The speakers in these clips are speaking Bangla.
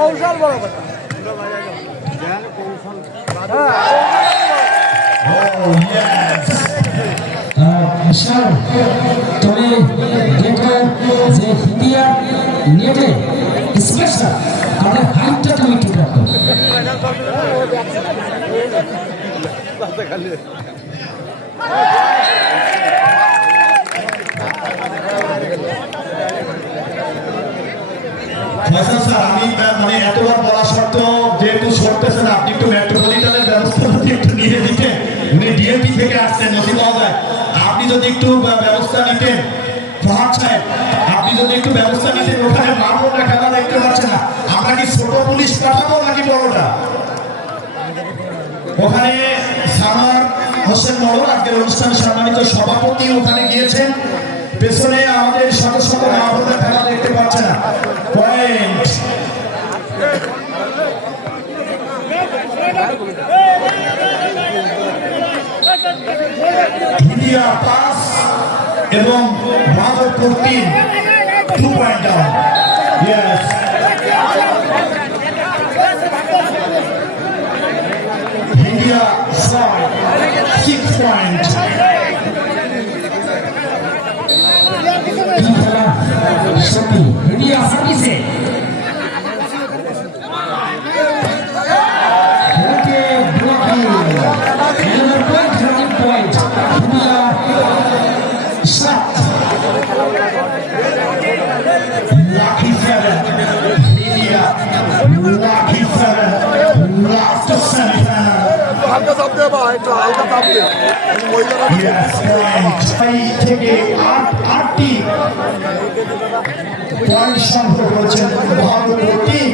কৌশল বড় কথা তবে দেখো যে হিন্দিয়া নেটে স্পেশাল তাদের হাইটটা তুমি ঠিক রাখো। আমি মানে এতবার বলা সত্ত্বেও যেহেতু সরতেছেন আপনি একটু মেট্রোপলিটনের ব্যবস্থা একটু নিয়ে দিতেন। উনি ডিএমপি থেকে আসছেন নসিবাজার, আপনি যদি একটু ব্যবস্থা নিতেন ফরহাদ সাহেব, আপনি যদি একটু ব্যবস্থা নিতেন। ওখানে মামলা খেলা দেখতে পাচ্ছে না, আমরা কি ছোট পুলিশ পাঠাবো নাকি বড়টা? ওখানে সামার হোসেন মোড়ল আজকের অনুষ্ঠানে সম্মানিত সভাপতি ওখানে গিয়েছেন, পেছনে আমাদের শত শত মামলা খেলা দেখতে পাচ্ছে না। পয়েন্ট ইন্ডিয়া পাস এবং Madhabpur 3 2 point down. Yes India 6 point. India সার্ভিসে Lucky 7, India, Lucky 7, last semi-final. হালকা চাপ দে ভাই, একটু হালকা চাপ দে। Yes, point. থেকে 8টি পয়েন্ট সংগ্রহ করেছেন বাহাদুর টিম।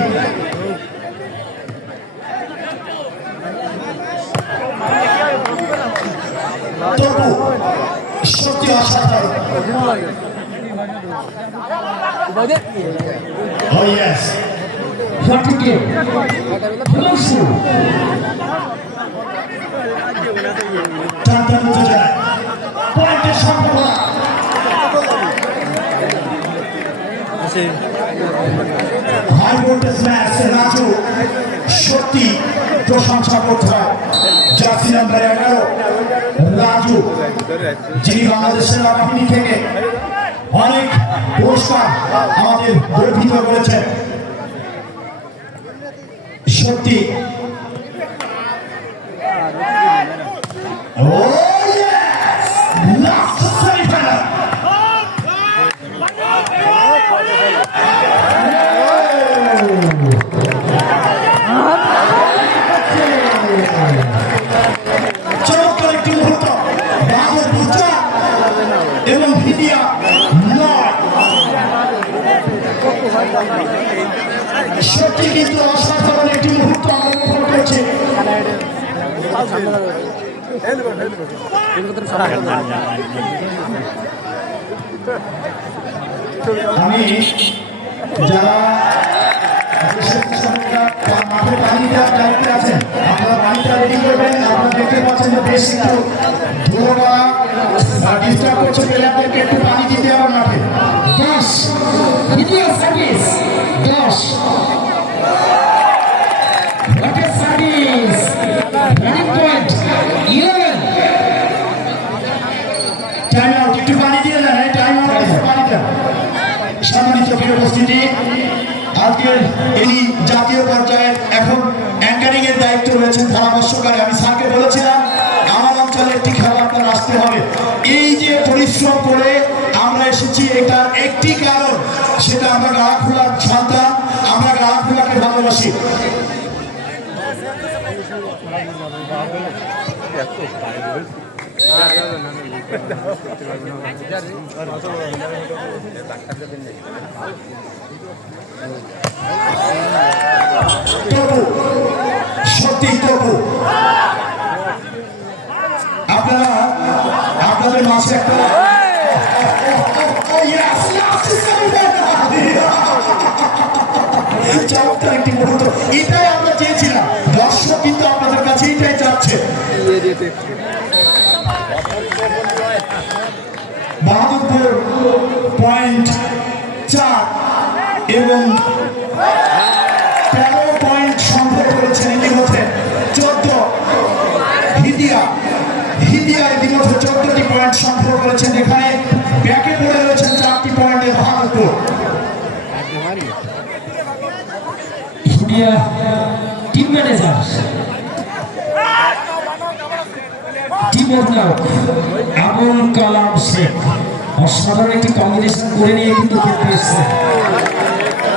তবু সত্যি অসাধারণ। Oh yes. ফটিকে ফলসু টানটান উঠে যায়, পয়েন্টের সম্ভাবনা। হাই ভোল্টেজ ম্যাচ রাজু সত্যি প্রশংসা করতে হয়। জার্সি নাম্বার 11 রাজু, যিনি বাংলাদেশ সেনাবাহিনী থেকে অনেক পুরস্কার আমাদের গর্বিত করেছেন। সত্যি চমৎকার একটি মুহূর্ত, বাহাদুর এবং ভিডিয়া 9। সত্যি কিন্তু অসাধারণ একটি মুহূর্ত আমরা উপভোগ করছি। আমি যারা মাঠে পানিটা দায়িত্বে আছেন, আপনারা পানিটা রেডি করবেন। আপনারা দেখতে পাচ্ছেন যে বেশ একটু ধোয়া ডিস্টার্ব করছে, প্লেয়ারদেরকে একটু পানি দিতে হবে মাঠে। 10 India service 10 what a service running point 11। Time out, একটু পানি দিয়ে দেন, টাইম আউট আছে পানিটা। সম্মানিত প্রিয় উপস্থিতি, আজকের এই জাতীয় পর্যায়ে এখন অ্যাঙ্কারিং এর দায়িত্ব রয়েছেন পরামর্শকারী। আমি স্যারকে বলেছিলাম আমার অঞ্চলে একটি খেলা আপনার আসতে হবে। এই যে পরিশ্রম করে আমরা এসেছি, এটা একটি কারণ, সেটা আমরা গাড়াখোলার সন্তান, আমরা গাড়াখোলাকে ভালোবাসি। তবু সত্যি তবু আপনারা আপনাদের মাঝে একটা চমৎকার একটি মুহূর্ত, এটাই আমরা চেয়েছিলাম। দর্শক কিন্তু আপনাদের কাছে এটাই চাচ্ছে। বাহাদুরপুর পয়েন্ট 4 এবং ইন্ডিয়া টিম ম্যানেজার টিম অধিনায়ক আবুল কালাম শেখ অসাধারণ একটি কম্বিনেশন করে নিয়ে কিন্তু খেলতে এসছে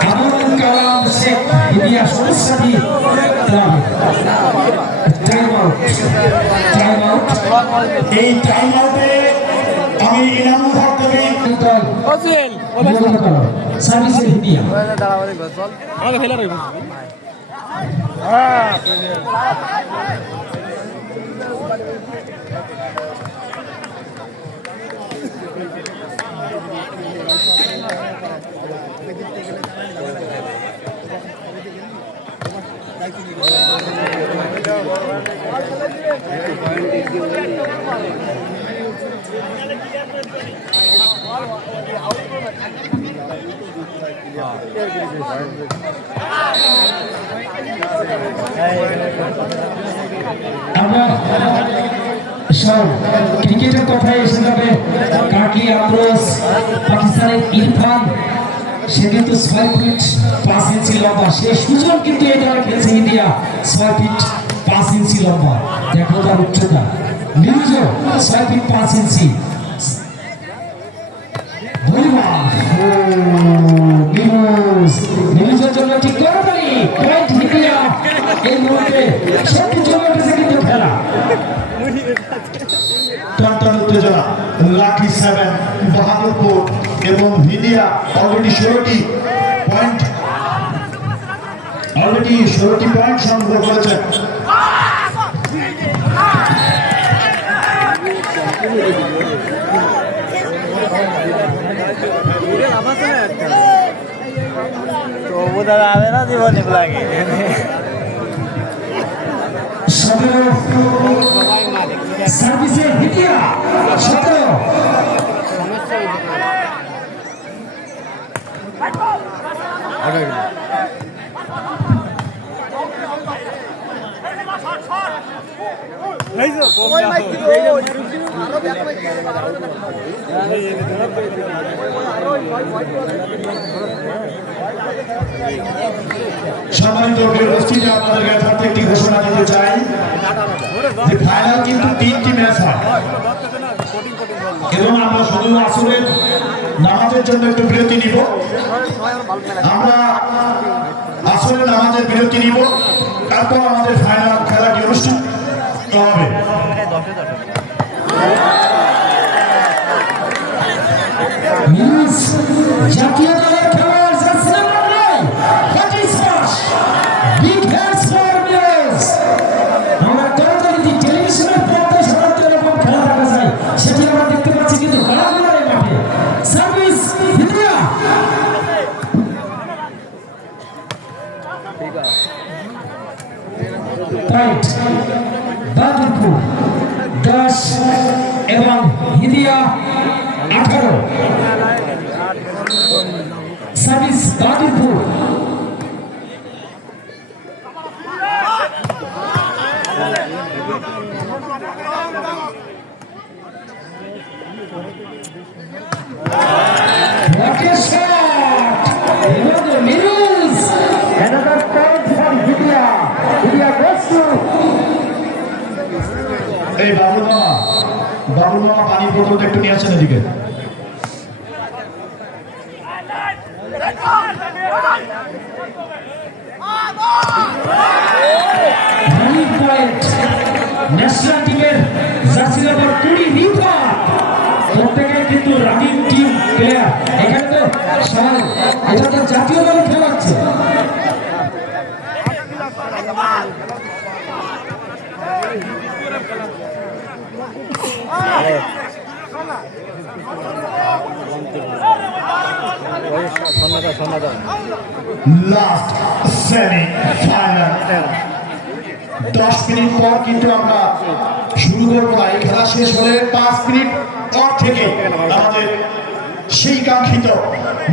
Abul Kalam Sheikh India সদস্যটি time out এই টাইম আউটে আমি ইনামুল হক দেবী সার্ভিসের ইন্ডিয়া আমাকে ফেলে রাখবো আমরা সব ক্রিকেটের কথায় এসে যাবে কাকি আফরোজ পাকিস্তানের ইরফান সে কিন্তু 6 ফিট 5 ইঞ্চি লম্বা সে সুযোগ কিন্তু এটা খেলছে ইন্ডিয়া 6 ফিট 5 ইঞ্চি লম্বা দেখো তার উচ্চতা নিউজ 6 ফিট 5 ইঞ্চি নিউজের জন্য ঠিক করে পয়েন্ট ইন্ডিয়া এই মুহূর্তে সত্যি জমে উঠেছে কিন্তু খেলা টানটান উত্তেজনা লাকি 7 বাহাদুরপুর এবং ভিডিয়া অলরেডি 16টি পয়েন্ট সংগ্রহ করেছেন সার্ভিসে ভিডিয়া 17 সম্মানিত উপস্থিতি আপনাদের কাছে একটি ঘোষণা দিতে চাই যে ফাইনাল কিন্তু 3টি ম্যাচ হয় এবং আমরা শুধু আসরের নামাজের জন্য একটু বিরতি নিব আমরা আসরের নামাজের বিরতি নিব তারপর আমাদের ফাইনাল খেলাটি অনুষ্ঠিত হবে নিউজ জাতীয় দলের খেলোয়াড় জাসিম আলম ফাটি স্পর্শ বিগ হ্যান্ডস ফর নিউজ আমরা করতালি টেলিভিশনের পর্দায় সাধারণত এরকম খেলা দেখা যায় সেটি আমরা দেখতে পাচ্ছি কিন্তু গাড়াগুড়ার মাঠে সার্ভিস ইন্ডিয়া পয়েন্ট বাদুরপুর 10 এবং ইন্ডিয়া 18 সার্ভিস বাদুরপুর এই বাবুল মামা পানির বোতলটা একটু নিয়ে আসেন এদিকে ন্যাশনাল টিমের জার্সি নাম্বার 20 রিফা প্রত্যেকেই কিন্তু রানিং টিম প্লেয়ার এখানে তো সবাই এটা তো জাতীয় দলে খেলাচ্ছে লাস্ট সেমি ফাইনাল 10 মিনিট পর কিন্তু আমরা শুরু করবো না এই খেলা শেষ হলে 5 মিনিট পর থেকে আমাদের সেই কাঙ্ক্ষিত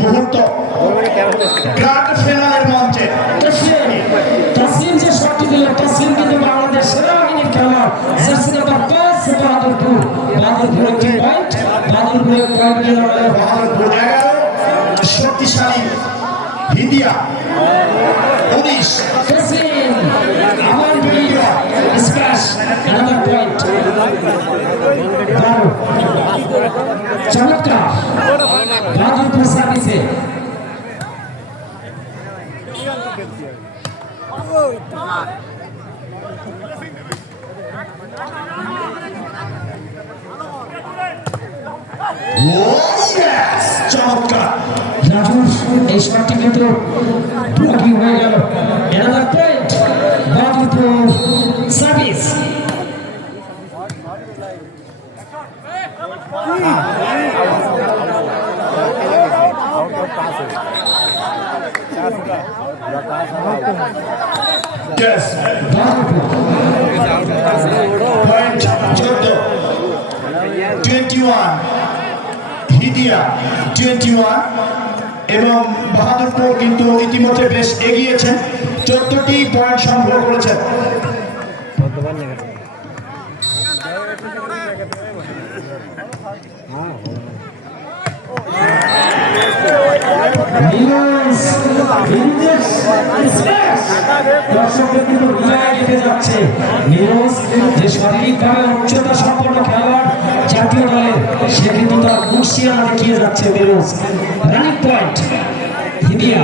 মুহূর্ত গ্র্যান্ড ফিনালের মঞ্চে তসলিম যে শটটি দিল তসলিম কিন্তু বাংলাদেশ সেনাবাহিনীর খেলোয়াড় জার্সি নাম্বার 5 বাহাদুরপুর একটি পয়েন্ট বাহাদুরপুরের পয়েন্ট নিয়ে বাহাদুরপুর 11 শক্তিশালী হিদিয়া 19 চমৎকার রাজুর এই শটটি কিন্তু ব্লকিং হয়ে গেল। another point Badurpur service. Yes. Point 21 Hidiya 21 এবং বাহাদুরপুর কিন্তু ইতিমধ্যে বেশ এগিয়েছেন, 14টি পয়েন্ট সংগ্রহ করেছেন। দর্শকদের কিন্তু হৃদয়ে গেঁথে যাচ্ছে। নিরোজ যে শারীরিকভাবে উচ্চতা সম্পন্ন খেলোয়াড় জাতীয় দলের, সে কিন্তু তার মুশিয়ানা দেখিয়ে যাচ্ছে। Niroj running point হিদিয়া।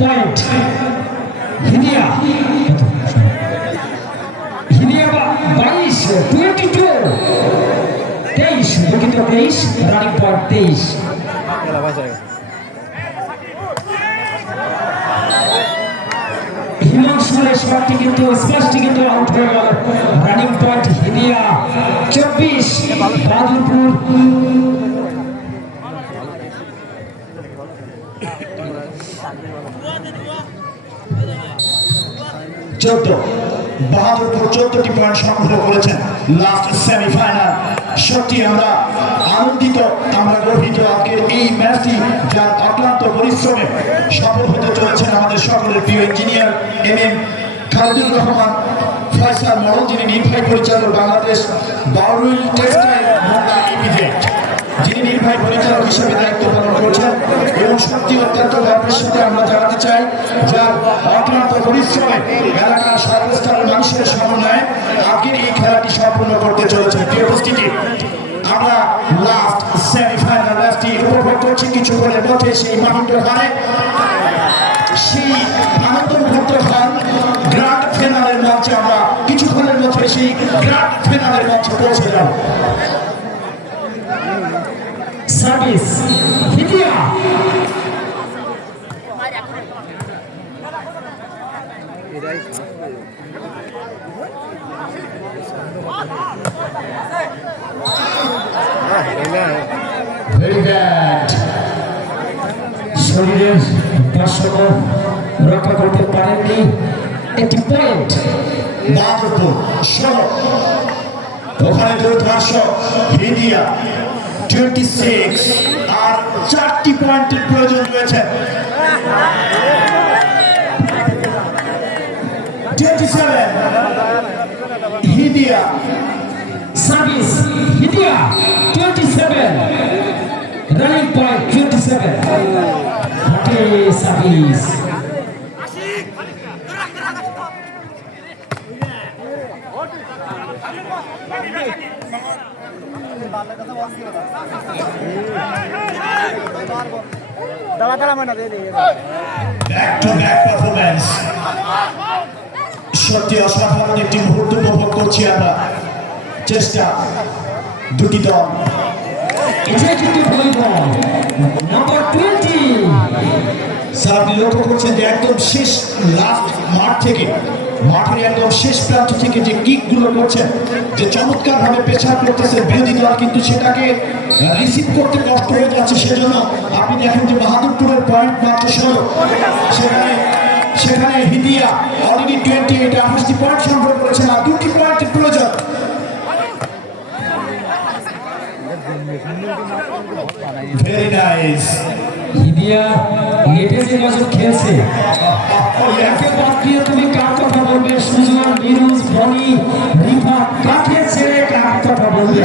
পয়েন্ট হিদিয়া, হিদিয়া 22 22 23 দুঃখিত 23 রানিং পয়েন্ট 23। হিমাংশুরের শটটি কিন্তু স্পষ্ট কিন্তু আউট হয়ে গেল। Running point Hidiya 24 Badurpur. বাহাদুরপুর 14টি পয়েন্ট সংগ্রহ করেছেন লাস্ট সেমিফাইনাল। সত্যি আমরা আনন্দিত, আমরা গর্বিত আজকের এই ম্যাচটি যার অক্লান্ত পরিশ্রমে সফল হতে চলেছেন আমাদের সকলের প্রিয় ইঞ্জিনিয়ার MM খালিদুর রহমান ফয়সাল মডেল, যিনি নির্বাহী পরিচালক বাংলাদেশ বাউরুল টেক্সটাইল মোগা লিমিটেড, যিনি নির্বাহী পরিচালক হিসেবে দায়িত্ব পালন করছেন। এবং সত্যি অত্যন্ত গর্বের সাথে আমরা জানাতে চাই, যার অক্লান্ত পরিশ্রমে এলাকার সর্বস্তরের মানুষের সমন্বয়ে আজকের এই খেলাটি সম্পূর্ণ করতে চলেছে। প্রিয় উপস্থিতি, আমরা লাস্ট সেমিফাইনাল ম্যাচটি উপভোগ করছি। কিছুক্ষণের মধ্যে সেই মাহিন্দ্র হারে সেই আনন্দ মুহূর্ত খান গ্র্যান্ড ফিনালের মঞ্চে, আমরা কিছুক্ষণের মধ্যে সেই গ্র্যান্ড ফিনালের মঞ্চে পৌঁছে যাব। সার্ভিস হিদিয়া, শরীরের ভারসাম্য রক্ষা করতে পারেননি। একটি পয়েন্ট বাহাদুরপুর 16, ওখানে দুর্ধর্ষ হিদিয়া 26, আর 4টি পয়েন্টের প্রয়োজন রয়েছে। 27 Hidiya. Service Hidiya 27 running point 27 service. Back to back performance, সত্যি অসাধারণ একটি মুহূর্ত উপভোগ করছি আমরা। চেষ্টা দুটি দল, নাম্বার 20 স্যার আপনি লক্ষ্য করছেন যে একদম শেষ লাস্ট মাঠ থেকে, মাঠের একদম শেষ প্রান্ত থেকে যে কিকগুলো করছেন, যে চমৎকারভাবে পেছার করতেছে বিরোধী দল, কিন্তু সেটাকে রিসিভ করতে কষ্ট হয়ে যাচ্ছে। সেজন্য আপনি দেখেন যে বাহাদুরপুরের পয়েন্ট মাত্র 16, সেখানে হিদিয়া অলরেডি 28 পয়েন্ট সংগ্রহ করেছেন, আর 2টি পয়েন্টের প্রয়োজন। Very nice. হিদিয়া নেটে যে নজর খেয়েছে, একে বাদ দিয়ে তুমি কার কথা বলবে? সুজন, নিরুজ, বনি, রিফা, কাকে ছেড়ে কার কথা বলবে?